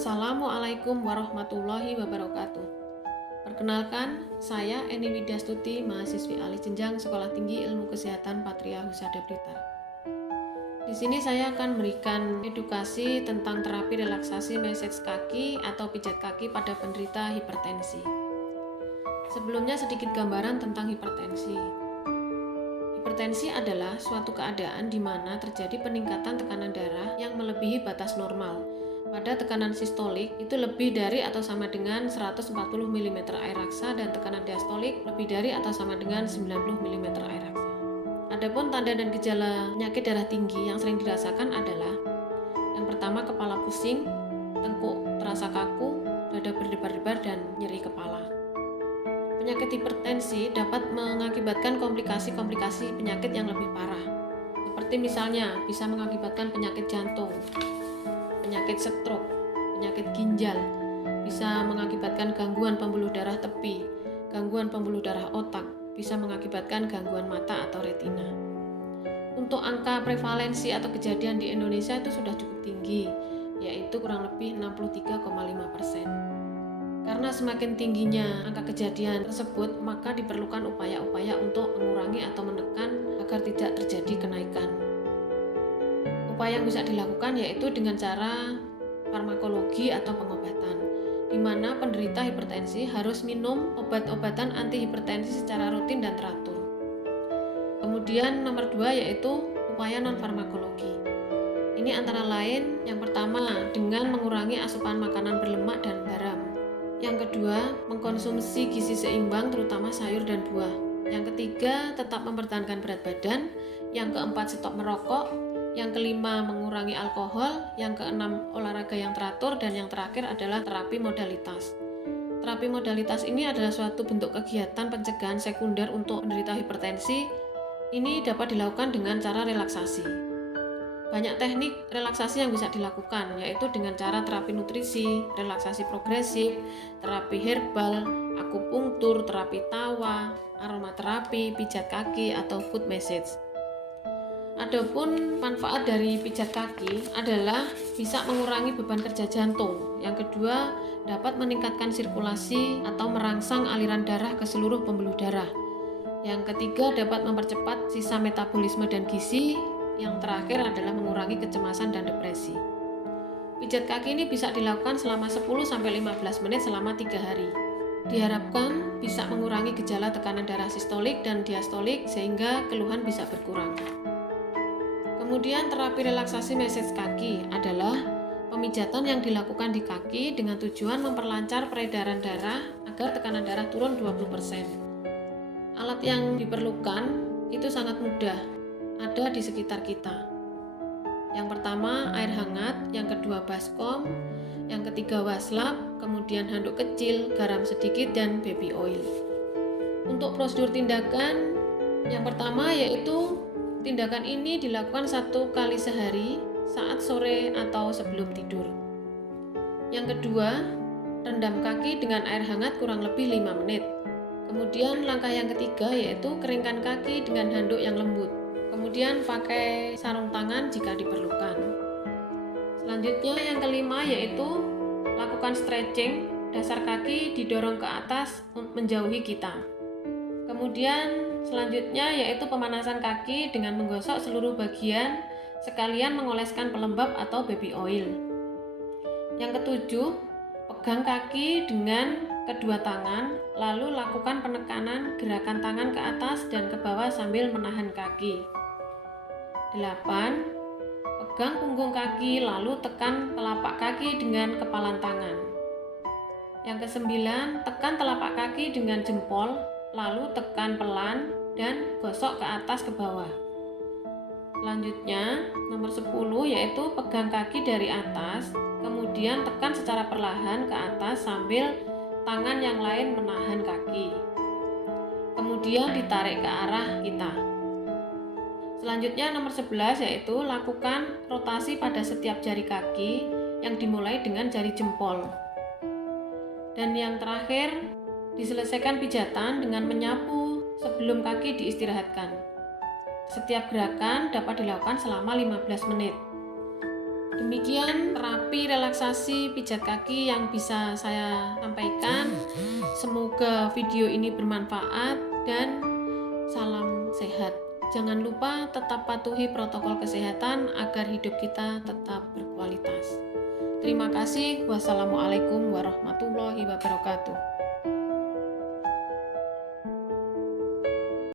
Assalamualaikum warahmatullahi wabarakatuh. Perkenalkan, saya Eni Widyastuti, mahasiswi alih jenjang Sekolah Tinggi Ilmu Kesehatan Patria Husada Blitar. Di sini saya akan memberikan edukasi tentang terapi relaksasi massage kaki atau pijat kaki pada penderita hipertensi. Sebelumnya sedikit gambaran tentang hipertensi. Hipertensi adalah suatu keadaan di mana terjadi peningkatan tekanan darah yang melebihi batas normal. Pada tekanan sistolik itu lebih dari atau sama dengan 140 mm air raksa dan tekanan diastolik lebih dari atau sama dengan 90 mm air raksa. Adapun tanda dan gejala penyakit darah tinggi yang sering dirasakan adalah yang pertama kepala pusing, tengkuk terasa kaku, dada berdebar-debar dan nyeri kepala. Penyakit hipertensi dapat mengakibatkan komplikasi-komplikasi penyakit yang lebih parah. Seperti misalnya bisa mengakibatkan penyakit jantung, penyakit stroke, penyakit ginjal, bisa mengakibatkan gangguan pembuluh darah tepi, gangguan pembuluh darah otak, bisa mengakibatkan gangguan mata atau retina. Untuk angka prevalensi atau kejadian di Indonesia itu sudah cukup tinggi, yaitu kurang lebih 63,5%. Karena semakin tingginya angka kejadian tersebut, maka diperlukan upaya-upaya untuk mengurangi atau menekan agar tidak terjadi kenaikan. Upaya yang bisa dilakukan yaitu dengan cara farmakologi atau pengobatan, di mana penderita hipertensi harus minum obat-obatan antihipertensi secara rutin dan teratur. Kemudian nomor 2 yaitu upaya non-farmakologi. Ini antara lain yang pertama dengan mengurangi asupan makanan berlemak dan garam. Yang kedua, mengkonsumsi gizi seimbang terutama sayur dan buah. Yang ketiga, tetap mempertahankan berat badan. Yang keempat, stop merokok. Yang kelima, mengurangi alkohol. Yang keenam, olahraga yang teratur. Dan yang terakhir adalah terapi modalitas. Terapi modalitas ini adalah suatu bentuk kegiatan pencegahan sekunder untuk penderita hipertensi. Ini dapat dilakukan dengan cara relaksasi. Banyak teknik relaksasi yang bisa dilakukan, yaitu dengan cara terapi nutrisi, relaksasi progresif, terapi herbal, akupunktur, terapi tawa, aromaterapi, pijat kaki, atau foot massage. Adapun manfaat dari pijat kaki adalah bisa mengurangi beban kerja jantung. Yang kedua, dapat meningkatkan sirkulasi atau merangsang aliran darah ke seluruh pembuluh darah. Yang ketiga, dapat mempercepat sisa metabolisme dan gizi. Yang terakhir adalah mengurangi kecemasan dan depresi. Pijat kaki ini bisa dilakukan selama 10-15 menit selama 3 hari. Diharapkan bisa mengurangi gejala tekanan darah sistolik dan diastolik sehingga keluhan bisa berkurang. Kemudian terapi relaksasi massage kaki adalah pemijatan yang dilakukan di kaki dengan tujuan memperlancar peredaran darah agar tekanan darah turun 20%. Alat yang diperlukan itu sangat mudah, ada di sekitar kita. Yang pertama air hangat, yang kedua baskom, yang ketiga waslap, kemudian handuk kecil, garam sedikit, dan baby oil. Untuk prosedur tindakan, yang pertama yaitu tindakan ini dilakukan 1 kali sehari saat sore atau sebelum tidur. Yang kedua, rendam kaki dengan air hangat kurang lebih 5 menit. Kemudian langkah yang ketiga yaitu keringkan kaki dengan handuk yang lembut. Kemudian pakai sarung tangan jika diperlukan. Selanjutnya yang kelima yaitu lakukan stretching, dasar kaki didorong ke atas menjauhi kita. Kemudian selanjutnya yaitu pemanasan kaki dengan menggosok seluruh bagian sekalian mengoleskan pelembab atau baby oil. Yang ketujuh, pegang kaki dengan kedua tangan lalu lakukan penekanan gerakan tangan ke atas dan ke bawah sambil menahan kaki. 8. Pegang punggung kaki lalu tekan telapak kaki dengan kepalan tangan. Yang ke-9, tekan telapak kaki dengan jempol lalu tekan pelan dan gosok ke atas ke bawah. Selanjutnya, nomor 10 yaitu pegang kaki dari atas, kemudian tekan secara perlahan ke atas sambil tangan yang lain menahan kaki. Kemudian ditarik ke arah kita. Selanjutnya nomor 11 yaitu lakukan rotasi pada setiap jari kaki yang dimulai dengan jari jempol. Dan yang terakhir, diselesaikan pijatan dengan menyapu sebelum kaki diistirahatkan. Setiap gerakan dapat dilakukan selama 15 menit. Demikian terapi relaksasi pijat kaki yang bisa saya sampaikan. Semoga video ini bermanfaat dan salam sehat. Jangan lupa tetap patuhi protokol kesehatan agar hidup kita tetap berkualitas. Terima kasih. Wassalamualaikum warahmatullahi wabarakatuh.